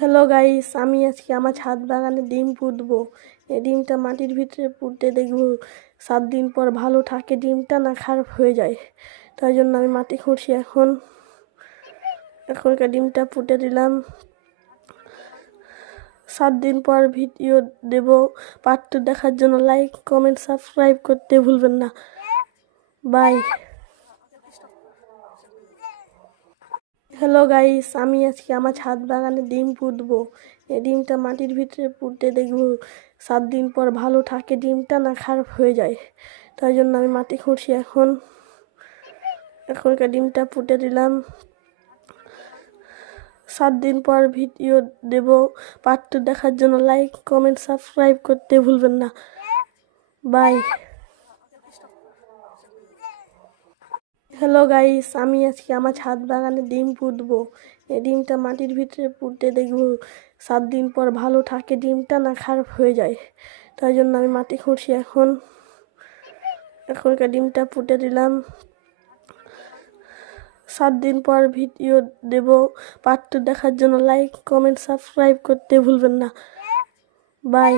Hello guys, আমি আজকে আমার ছাদ বাগানে ডিম পুঁতবো। এই ডিমটা মাটির ভিতরে পুঁতে দেখবো 7 দিন পর ভালো থাকে ডিমটা না খারাপ হয়ে যায়। তাই জন্য আমি মাটি খুঁড়ছি। এখনকার ডিমটা পুঁতে দিলাম। 7 দিন পর ভিডিও দেব। পার্ট 2 দেখার জন্য লাইক, কমেন্ট, সাবস্ক্রাইব করতে ভুলবেন না। বাই। হ্যালো গাইস, আমি আজকে আমার ছাদ বাগানে ডিম পুঁতবো। এই ডিমটা মাটির ভিতরে পুঁতে দেখবো 7 দিন পর ভালো থাকে ডিমটা না খারাপ হয়ে যায়। তাই জন্য আমি মাটি খুঁড়ছি। এখনকার ডিমটা পুঁতে দিলাম। 7 দিন পর ভিডিও দেব। পার্ট 2 দেখার জন্য লাইক, কমেন্ট, সাবস্ক্রাইব করতে ভুলবেন না। বাই। হ্যালো গাইস, আমি আজকে আমার ছাদ বাগানে ডিম পুঁতবো। এই ডিমটা মাটির ভিতরে পুঁতে দেখবো 7 দিন পর ভালো থাকে ডিমটা না খারাপ হয়ে যায়। তাই জন্য আমি মাটি খুঁড়ছি। এখনকার ডিমটা পুঁতে দিলাম। 7 দিন পর ভিডিও দেব। পার্ট 2 দেখার জন্য লাইক, কমেন্ট, সাবস্ক্রাইব করতে ভুলবেন না। বাই।